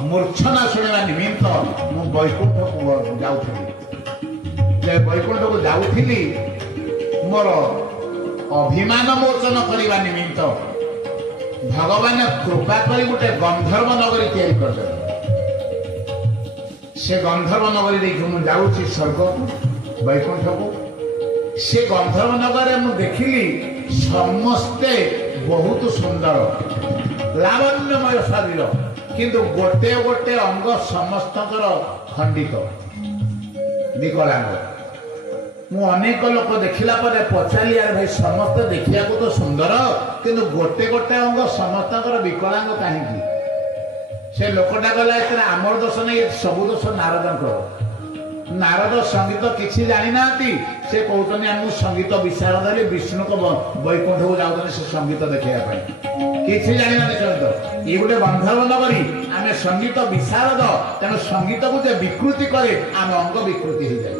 मूर्छना शुणा निमित्त मु वैकुंठ को जाऊली वैकुंठ को जाऊली मोर अभिमान मोचन करने निमित्त भगवान कृपा कर गोटे गंधर्व नगरी तैयारी कर से गंधर्व नगरी देखिए मुझे जाऊँगी स्वर्ग को वैकुंठ को से गंधर्व नगर में देखिली समस्ते बहुत सुंदर लावण्यमय शरीर किंतु गोटे गोटे अंग समस्त खंडित विकलांग मु अनेक लोक देखला पर पचारि यार भाई समस्त देखिया को तो सुंदर किंतु गोटे गोटे अंग समस्त विकलांग कहीं से लोकटा गला आमर दोष नहीं सब दोष नारद नारद संगीत किसी जानी ना से कहते हम संगीत विशारद विष्णु को वैकुंठ को जाऊँ से संगीत देखापी किसी जानी ना संगीत ये गोटे गंधर्व नगरी आम संगीत विशारद तेणु संगीत को जो विकृति करे आम अंग विकृति हो जाए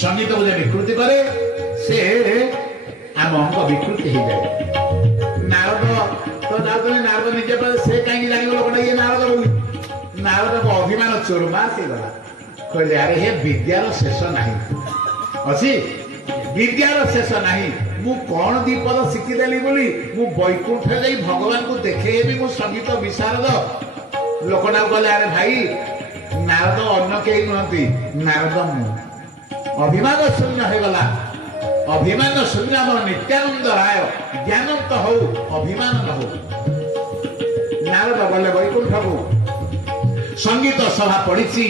संगीत को जो विकृति करे से आम अंग विकृति हो जाए नारद तो जाते नारद निजे से कहीं जान लोकटा ये नारद बोली नारद को अभिमान चोरमा से गला कहले अरे हे विद्यार शेष नहीं अच्छी विद्यार शेष नहीं मु कौन दीपद शिखिदेली बोली मु वैकुंठ जाई भगवान को देखे भी मु संगीत विशारद लोकटा कहले अरे भाई नारद अन्न कहीं नुहति नारद मु अभिमान शून्य हो गला अभिमान शून्य आम नित्यानंद राय ज्ञानंत हो अभिमान न हो नारद गले वैकुंठ को संगीत सभा पड़ी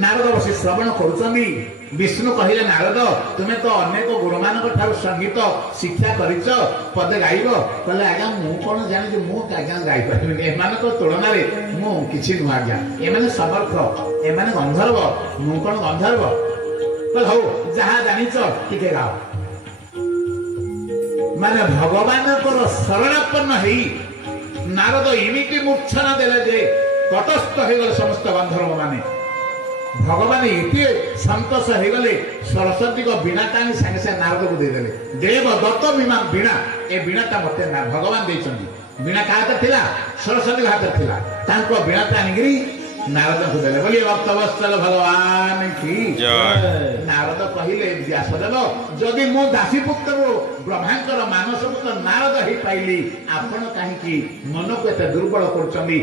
नारद बसी श्रवण करुचंदी विष्णु कहले नारद तुम्हें तो अनेक गुरु मान संगीत शिक्षा करिच पदे गाइब कहले आज्ञा मु कौन जानी मु आज्ञा गाई पारिबनि एमान तुलन में मु किछि नु आज्ञा एमाने समर्थ एमाने गंधर्व मु कौन गंधर्व कहले हो जहाँ जानिच टिके गाओ माने भगवान को शरणापन्न है नारद इमिति मूर्छना देले जे तटस्थ हो गले समस्त गंधर्व माने भगवान ये संतोष हो गले सरस्वती को बीणा टाणी सागे सागे नारद को देदेले देव दत्त विमान बीणा ए बीणाटा मत भगवान देइछन्ती बीणा का हाथ थिला सरस्वती हाथ थिला तांको बीणा टाणीगिरी नारद को देले बोलिए भक्तवत्सल भगवान की जय नारद कहिले व्यासदेव जदि मो दासी पुत्र ब्रह्मांकर मानस पुत्र नारद ही पाइली आपण काहे की मन को एते दुर्बल करछन्ती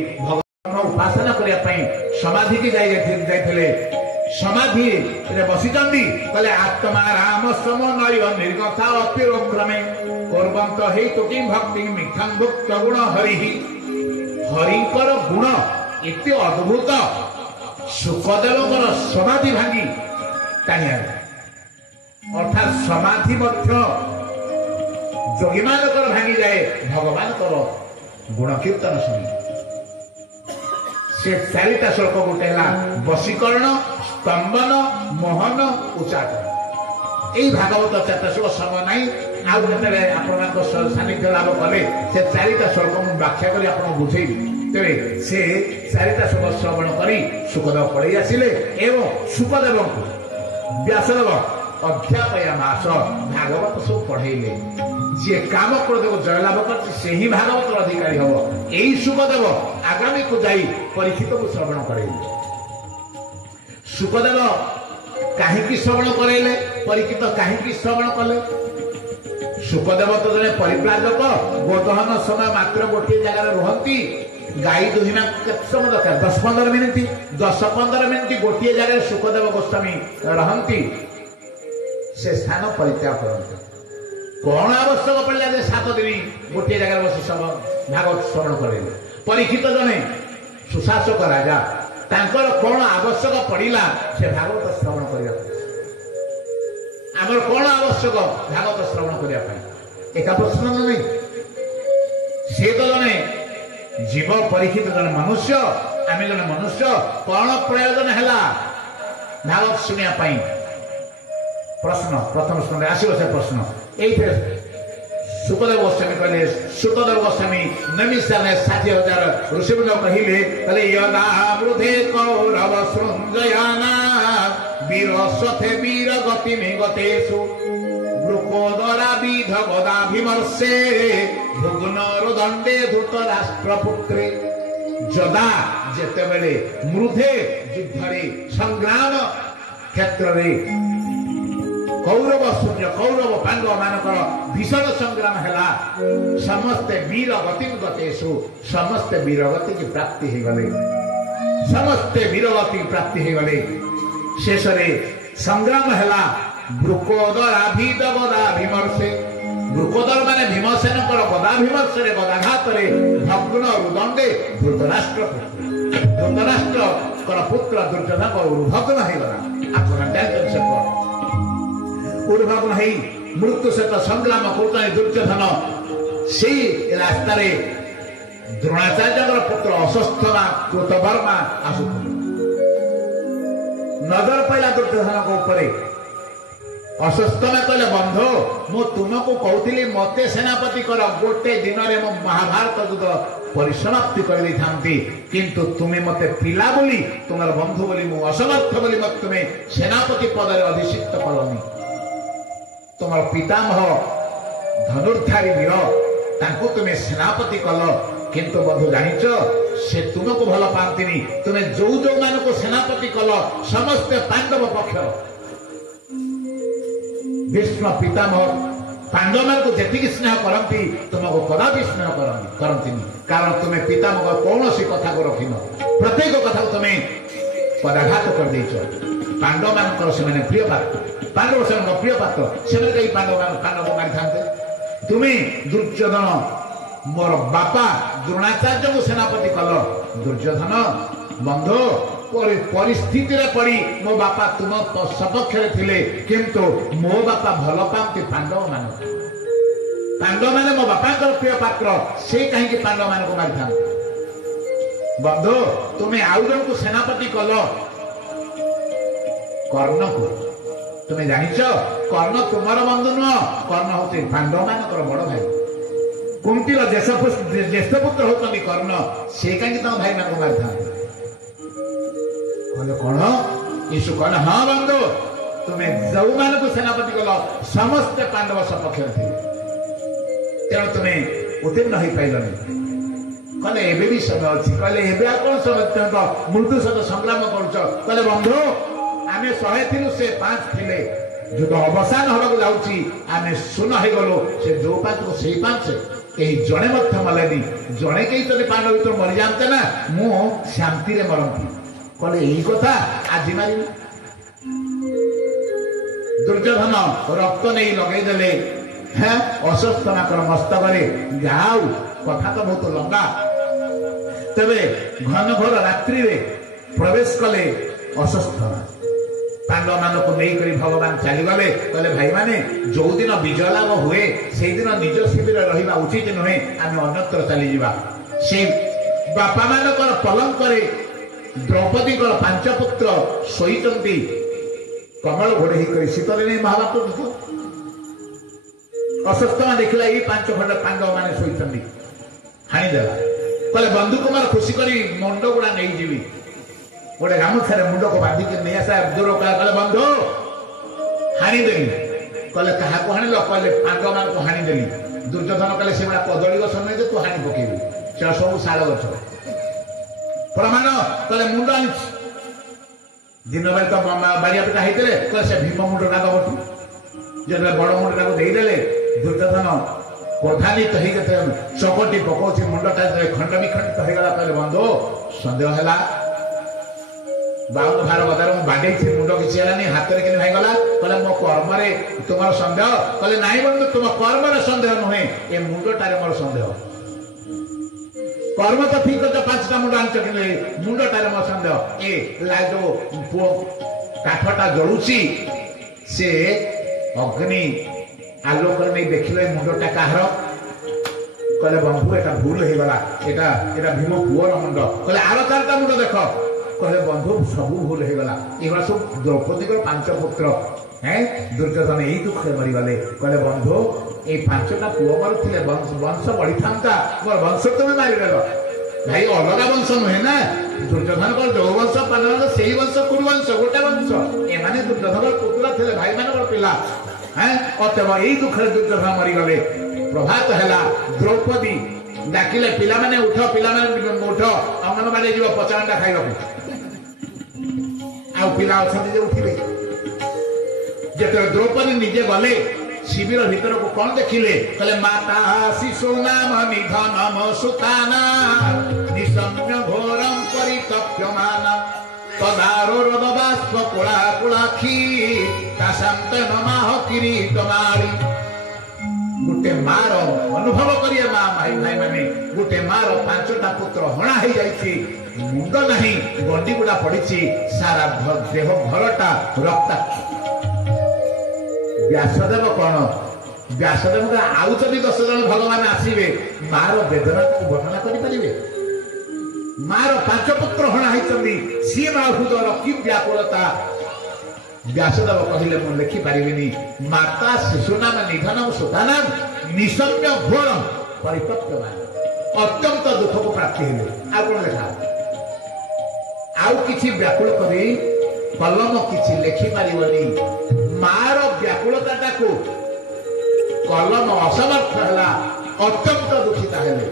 उपासना करने समाधि की जाइए समाधि बसिचंदी कहले आत्मा राम सम नय निर्गता अतिक्रमे कर्वंत हेतु कि भक्ति मिथ्यां भुक्त गुण हरि हरिंकर गुण एते अद्भुत सुखदेव समाधि भांगी टाणी अर्थात समाधि जोगी मान भांगी जाए भगवान गुण कीर्तन शुणी से चारिटा श्लोक गोटे वशीकरण स्तंभन मोहन उच्चाटन यही भागवत चारिटा श्लोक समय ना आप सानिध्य लाभ कले से चारिटा श्लोक मुझे व्याख्या कर आपको बुझेबी तेरे से चारिटा श्लोक श्रवण कर सुखदेव पढ़ी आसिले एवं सुखदेव को व्यासदेव अध्यापयामास भागवत सब पढ़ेले जे काम क्रोध जय लाभ कर से ही भागवत अधिकारी हम यही सुखदेव आगामी को जाई परीक्षित को श्रवण करेले सुखदेव कहीं श्रवण करेले परीक्षित कहीं श्रवण कले सुखदेव तो जने परिव्राजक गोदहन समय मात्र गोटे जगह रुहती गाई दुहिना समय दरकार 10-15 मिनिट 10-15 मिनिट गोटे जगह सुखदेव गोस्वामी रहती से स्थान परित्याग करते कौन आवश्यक पड़ा जे 7 दिन गोटे जगह बस सब भागवत श्रवण करेले परीक्षित जने सुशासक राजा तांकर कौन आवश्यक पड़ा से भागवत श्रवण करने आमर कौन आवश्यक भागवत श्रवण करने एक प्रश्न नहीं से तो जने जीव परीक्षित जन मनुष्य आम जन मनुष्य कौन प्रयोजन है भागवत शुणा प्रश्न प्रथम स्कंदे आसो से प्रश्न ये सुखदेव गोस्वामी कहले सुखदेव गोस्वामी नमिषाने 60,000 ऋषिमुन कहले कहले यदा वृद्धे कौरव सृंजयाना वीर सथे वीर गति में गतेषु वृकोदरा विध गदाभिमर्शे भुग्न रुदंडे धृत राष्ट्रपुत्रे ଯଦା ଯେତେବେଳେ ମୃଧେ ଯୁଦ୍ଧରେ ସଂଗ୍ରାମ କ୍ଷେତ୍ରରେ କୌରବ ଶୂନ୍ୟ କୌରବ ପାଣ୍ଡବ ମାନଙ୍କର ଭୀଷଣ ସଂଗ୍ରାମ ହେଲା ସମସ୍ତେ ବୀର ଗତି ଗତେଷୁ ସମସ୍ତେ ବୀରଗତି କି ପ୍ରାପ୍ତି ହେଇଗଲେ ସମସ୍ତେ ବୀରଗତି ପ୍ରାପ୍ତି ହେଇଗଲେ ଶେଷରେ ସଂଗ୍ରାମ ହେଲା ବୃକୋଦରାଭିଦ ଗଦା ବିମର୍ଷେ ବୃକୋଦର ମାନେ ଭୀମସେନଙ୍କର ଗଦା ବିମର୍ଷରେ ଗଦାଘାତରେ ଭଗ୍ନ ରୁଦଣ୍ଡେ ଧୃତରାଷ୍ଟ୍ରଙ୍କର ପୁତ୍ର ଦୁର୍ଯ୍ୟୋଧନ ଉର୍ଭଗ୍ନ ହେଇଗଲା ଆପଣ ଜାଣିଛନ୍ତି ସେ ଉର୍ଭଗ୍ନ ହେଇ ମୃତ୍ୟୁ ସହିତ ସଂଗ୍ରାମ କରୁଛନ୍ତି ଦୁର୍ଯ୍ୟୋଧନ ସେଇ ରାସ୍ତାରେ ଦ୍ରୋଣାଚାର୍ଯ୍ୟଙ୍କର ପୁତ୍ର ଅଶ୍ୱତ୍ଥାମା କୃତବର୍ମା ଆସୁଥିଲେ ନଜର ପାଇଲା ଦୁର୍ଯ୍ୟୋଧନଙ୍କ ଉପରେ ଅଶ୍ୱତ୍ଥାମା କହିଲେ ବନ୍ଧୁ ମୁଁ ତୁମକୁ କହୁଥିଲି ମତେ ସେନାପତି କର ଗୋଟେ ଦିନରେ ମୁଁ ମହାଭାରତ ଯୁଦ୍ଧ ପରିସମାପ୍ତି କରିଦେଇଥାନ୍ତି କିନ୍ତୁ ତୁମେ ମତେ ପିଲା ବୋଲି ତୁମର ବନ୍ଧୁ ବୋଲି ମୁଁ ଅସମର୍ଥ ବୋଲି ମତେ ତୁମେ ସେନାପତି ପଦରେ ଅଧିଷିକ୍ତ କଲନି ତୁମର ପିତାମହ ଧନୁର୍ଧାରୀ ବୀର ତାଙ୍କୁ ତୁମେ ସେନାପତି କଲ କିନ୍ତୁ ବନ୍ଧୁ ଜାଣିଛ ସେ ତୁମକୁ ଭଲ ପାଆନ୍ତିନି ତୁମେ ଯୋଉମାନଙ୍କୁ ସେନାପତି କଲ ସମସ୍ତେ ପାଣ୍ଡବ ପକ୍ଷର ଭୀଷ୍ମ ପିତାମହ ପାଣ୍ଡବମାନଙ୍କୁ ଯେତିକି ସ୍ନେହ କରନ୍ତି ତୁମକୁ କଦାପି ସ୍ନେହ କରନ୍ତିନି କାରଣ ତୁମେ ପିତାମହ କୌଣସି କଥାକୁ ରଖିନ ପ୍ରତ୍ୟେକ କଥାକୁ ତୁମେ ପଦାଘାତ କରିଦେଇଛ ପାଣ୍ଡବମାନଙ୍କର ସେମାନେ ପ୍ରିୟ ପାତ୍ର ପାଣ୍ଡବ ସେମାନଙ୍କ ପ୍ରିୟ ପାତ୍ର ସେମାନେ କେହି ପାଣ୍ଡବ ମାରିଥାନ୍ତେ ତୁମେ ଦୁର୍ଯ୍ୟୋଧନ ମୋର ବାପା ଦ୍ରୋଣାଚାର୍ଯ୍ୟଙ୍କୁ ସେନାପତି କଲ ଦୁର୍ଯ୍ୟୋଧନ ବନ୍ଧୁ ପରିସ୍ଥିତିରେ ପଡି ମୋ ବାପା ତୁମ ସପକ୍ଷରେ ଥିଲେ କିନ୍ତୁ ମୋ ବାପା ଭଲ ପାଆନ୍ତି ପାଣ୍ଡବ ମାନେ ମୋ ବାପାଙ୍କର ପ୍ରିୟ ପାତ୍ର ସେ କାହିଁକି ପାଣ୍ଡବ ମାନଙ୍କୁ ମାରିଥାନ୍ତି ବନ୍ଧୁ ତୁମେ ଆଉ ଜଣଙ୍କୁ ସେନାପତି କଲ କର୍ଣ୍ଣକୁ ତୁମେ ଜାଣିଛ କର୍ଣ୍ଣ ତୁମର ବନ୍ଧୁ ନୁହଁ କର୍ଣ୍ଣ ହଉଛି ପାଣ୍ଡବ ମାନଙ୍କର ବଡ ଭାଇ କୁନ୍ତୀର ଜ୍ୟେଷ୍ଠ ପୁତ୍ର ହଉଛନ୍ତି କର୍ଣ୍ଣ ସେ କାହିଁକି ତମ ଭାଇ ମାନଙ୍କୁ ମାରିଥାନ୍ତି କହିଲେ କଣ ଯୀଶୁ କହିଲେ ହଁ ବନ୍ଧୁ ତୁମେ ଯୋଉମାନଙ୍କୁ ସେନାପତି କଲ ସମସ୍ତେ ପାଣ୍ଡବ ସପକ୍ଷରେ ଥିଲେ ତେଣୁ ତୁମେ ଉତ୍ତୀର୍ଣ୍ଣ ହେଇପାରିଲନି କହିଲେ ଏବେ ବି ସମୟ ଅଛି କହିଲେ ଏବେ ଆଉ କଣ ସମୟ ମୃତ୍ୟୁ ସହିତ ସଂଗ୍ରାମ କରୁଛ କହିଲେ ବନ୍ଧୁ ଆମେ 100 ଥିଲୁ ସେ 5 ଥିଲେ ଯୁଦ୍ଧ ଅବସାନ ହବାକୁ ଯାଉଛି ଆମେ ଶୂନ ହେଇଗଲୁ ସେ ଯୋଉ 5 ସେଇ 5 କେହି ଜଣେ ମଧ୍ୟ ମଲେନି ଜଣେ କେହି ଯଦି ପାଣ୍ଡବ ଭିତରୁ ମରିଯାଆନ୍ତେ ନା ମୁଁ ଶାନ୍ତିରେ ମରନ୍ତି କହିଲେ ଏଇ କଥା ଆଜି ମାରିବି ଦୁର୍ଯ୍ୟୋଧନ ରକ୍ତ ନେଇ ଲଗେଇଦେଲେ ଅଶ୍ୱତ୍ଥାମାଙ୍କର ମସ୍ତକରେ ଯାଉ କଥା ତ ବହୁତ ଲମ୍ବା ତେବେ ଘନ ଘୋର ରାତ୍ରିରେ ପ୍ରବେଶ କଲେ ଅଶ୍ୱତ୍ଥାମା ପାଣ୍ଡବ ମାନଙ୍କୁ ନେଇକରି ଭଗବାନ ଚାଲିଗଲେ କହିଲେ ଭାଇମାନେ ଯୋଉଦିନ ବିଜୟ ଲାଭ ହୁଏ ସେଇଦିନ ନିଜ ଶିବିର ରହିବା ଉଚିତ ନୁହେଁ ଆମେ ଅନ୍ୟତ୍ର ଚାଲିଯିବା ସେ ବାପା ମାନଙ୍କର ପଲଙ୍କରେ ଦ୍ରୌପଦୀଙ୍କର 5 ପୁତ୍ର ଶୋଇଛନ୍ତି କମଳ ଘୋଡେଇ କରି ଶୀତ ଦିନେ ମହାଭାରତ ଯୁଦ୍ଧ ଅଶ୍ୱତ୍ଥାମା ଦେଖିଲା ଏଇ 5 ଖଣ୍ଡ ପାଣ୍ଡବ ମାନେ ଶୋଇଛନ୍ତି ହାଣିଦେଲା କହିଲେ ବନ୍ଧୁକୁ ମୋର ଖୁସି କରି ମୁଣ୍ଡ ଗୁଡା ନେଇଯିବି ଗୋଟେ ଗାମୁଛାରେ ମୁଣ୍ଡକୁ ବାନ୍ଧିକି ନେଇ ଆସା ଦୂର କହିଲେ ବନ୍ଧୁ ହାଣିଦେଲି କହିଲେ କାହାକୁ ହାଣିଲ କହିଲେ ପାଣ୍ଡବ ମାନଙ୍କୁ ହାଣିଦେଲି ଦୁର୍ଯ୍ୟୋଧନ କହିଲେ ସେଗୁଡା କଦଳୀ ଗଛ ନୁହେଁ ଯେ ତୁ ହାଣି ପକେଇବୁ ସେଟା ସବୁ ଶାଳ ଗଛ ପ୍ରମାଣ କହିଲେ ମୁଣ୍ଡ ଆଣିଛି ଦିନ ବେଳେ ତ ବାଡିଆ ପିଟା ହେଇଥିଲେ କହିଲେ ସେ ଭୀମ ମୁଣ୍ଡଟା ଦବଠୁ ଯେତେବେଳେ ବଡ ମୁଣ୍ଡଟାକୁ ଦେଇଦେଲେ ଦୁର୍ଯ୍ୟୋଧନ ପ୍ରଧାନିତ ହେଇକି ଚକଟି ପକଉଛି ମୁଣ୍ଡଟା ଖଣ୍ଡ ବିଖଣ୍ଡିତ ହେଇଗଲା କହିଲେ ବନ୍ଧୁ ସନ୍ଦେହ ହେଲା 52 ଭାର ଗଦାରେ ମୁଁ ବାଡେଇଛି ମୁଣ୍ଡ କିଛି ହେଲାନି ହାତରେ କେମିତି ଭାଇଗଲା କହିଲେ ମୋ କର୍ମରେ ତୁମର ସନ୍ଦେହ କହିଲେ ନାଇଁ ବନ୍ଧୁ ତୁମ କର୍ମରେ ସନ୍ଦେହ ନୁହେଁ ଏ ମୁଣ୍ଡଟାରେ ମୋର ସନ୍ଦେହ କର୍ମ ତ ଠିକ ଅଛି 5ଟା ମୁଣ୍ଡ ଆଣିଛ କିନ୍ତୁ ମୁଣ୍ଡଟାରେ ମୋ ସନ୍ଦେହ ଏ ଯୋଉ ପୁଅ କାଠଟା ଜଳୁଛି ସେ ଅଗ୍ନି ଆଲୋକରେ ନେଇ ଦେଖିଲେ ମୁଣ୍ଡଟା କାହାର କହିଲେ ବନ୍ଧୁ ଏଟା ଭୁଲ ହେଇଗଲା ଏଟା ଭୀମ ପୁଅର ମୁଣ୍ଡ କହିଲେ ଆର 4ଟା ମୁଣ୍ଡ ଦେଖ କହିଲେ ବନ୍ଧୁ ସବୁ ଭୁଲ ହେଇଗଲା ଏଗୁଡ଼ା ସବୁ ଦ୍ରୌପଦୀଙ୍କର 5 ପୁତ୍ର ଦୁର୍ଯ୍ୟୋଧନ ଏଇ ଦୁଃଖରେ ମରିଗଲେ କହିଲେ ବନ୍ଧୁ এই 5টা পুଅ ମୋର ଥିଲେ ବଂଶ ବଢିଥାନ୍ତା ମୋର ବଂଶ ତୁମେ ମାରିଦେଲ ଭାଇ ଅଲଗା ବଂଶ ନୁହେଁ ନା ଦୁର୍ଯ୍ୟୋଧନଙ୍କର ଯୋଉ ବଂଶ ପାଣ୍ଡବଙ୍କର ସେଇ ବଂଶ କୁରୁ ବଂଶ ଗୋଟେ ବଂଶ ଏମାନେ ଦୁର୍ଯ୍ୟୋଧନର ପୁତ୍ର ଥିଲେ ଭାଇମାନଙ୍କର ପିଲା ଅତଏବ ଏଇ ଦୁଃଖରେ ଦୁର୍ଯ୍ୟୋଧନ ମରିଗଲେ ପ୍ରଭାତ ହେଲା ଦ୍ରୌପଦୀ डाकिले पिला माने उठ पिला माने उठ अंगनवाड़ी जीव 50 अंडा खाइबा आ पिला अछंती जे उठिले जेते द्रौपदी निजे गले शिविर भीतर को कौन देखिले कहले माता शिशु नाम निधनम सुताना निसम्य घोरम परितप्यमान तदारो रदबाष्प कुला कुलाखी ताशांत नमाह किरीटमारी गुटे मार अनुभव करिए माँ भाई भाई माने गुटे मार 5टा पुत्र हणा हो जाइछि मुंड नहीं गंडी गुड़ा पड़ी सारा देह भरटा रक्ता व्यासदेव कौन व्यासदेव आउ 10 जन भगवान आसवे मार वेदना को वर्णना करें मार 5 पुत्र हणा होती सी हृदय कि व्याकुलता व्यासदेव कहले मु लिखि पारिबेनी माता शिशुनाम निधनम सुतानाम निसम्य घोर परितप्यमान अत्यंत दुख को प्राप्ति हेले आ कोन लेखा आउ किछि व्याकुल करी कलम किछि लिखि पारिबनी मार व्याकुलता को कलम असमर्थ है अत्यंत दुखिता हेले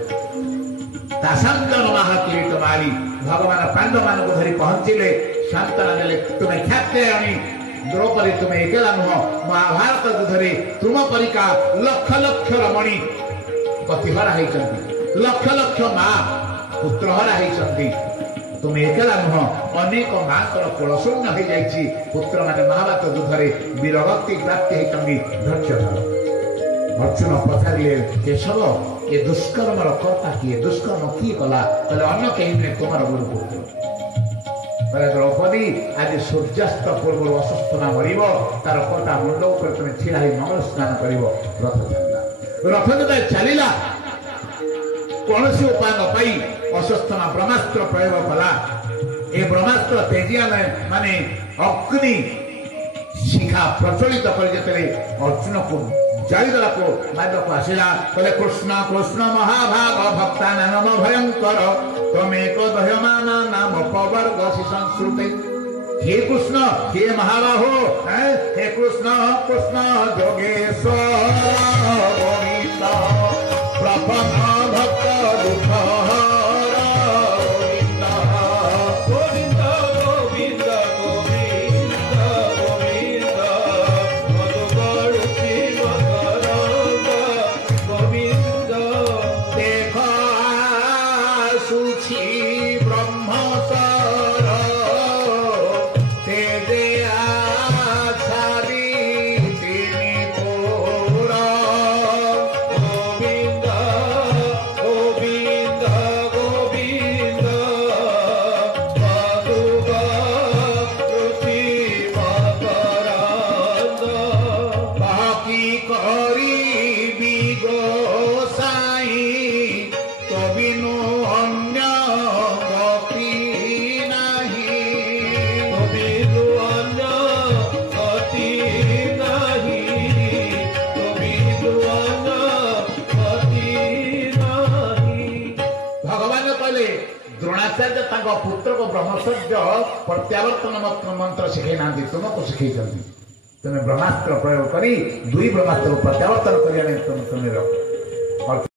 ताशांतन महाकिरीट मारी भगवान पांडव मान को धरी पहुंचिले शांतना देले तुम्हें ख्याते आनी द्रौपदी तुम्हें एकेला नुह महाभारत युद्धरे तुम परिका लक्ष लक्ष रमणी पतिहरा होती लक्ष लक्ष माँ पुत्रहरा होती तुम एकेला नुह अनेक माँ कुलशून्य हो जाइए पुत्र माने महाभारत युद्धरे वीरभक्ति प्राप्ति होती धैर्य धर अर्जुन पचारे केशव ये दुष्कर्म कर्ता किए दुष्कर्म किए कला अन्न कहीं तुम्हार गुरुपुत्र द्रौपदी आज सूर्यास्त पूर्व अस्वस्थना मर तार कटा मुंड उपर तुम ठिया मंगल स्नान कर रथ जो चलला कौन उपाय न पाई अस्वस्थना ब्रह्मास्त्र प्रयोग कला ए ब्रह्मास्त्र तेजिया माने अग्नि शिखा प्रचलित कर अर्जुन को जारीदेला को मार्ग को आसला कहले कृष्ण कृष्ण महाभाग भक्ता नाम भयंकर तमेक दह्यमाना नाम पवर्ग संस्कृति हे कृष्ण हे महाबाहो हे कृष्ण कृष्ण जोगेश्वर गोविंद प्रपन्न भक्त दुख पुत्र को ब्रह्मचर्य प्रत्यावर्तन मंत्र शिखे ना तुमको शिखे तुम्हें ब्रह्मास्त्र प्रयोग करी 2 ब्रह्मास्त्र प्रत्यावर्तन कर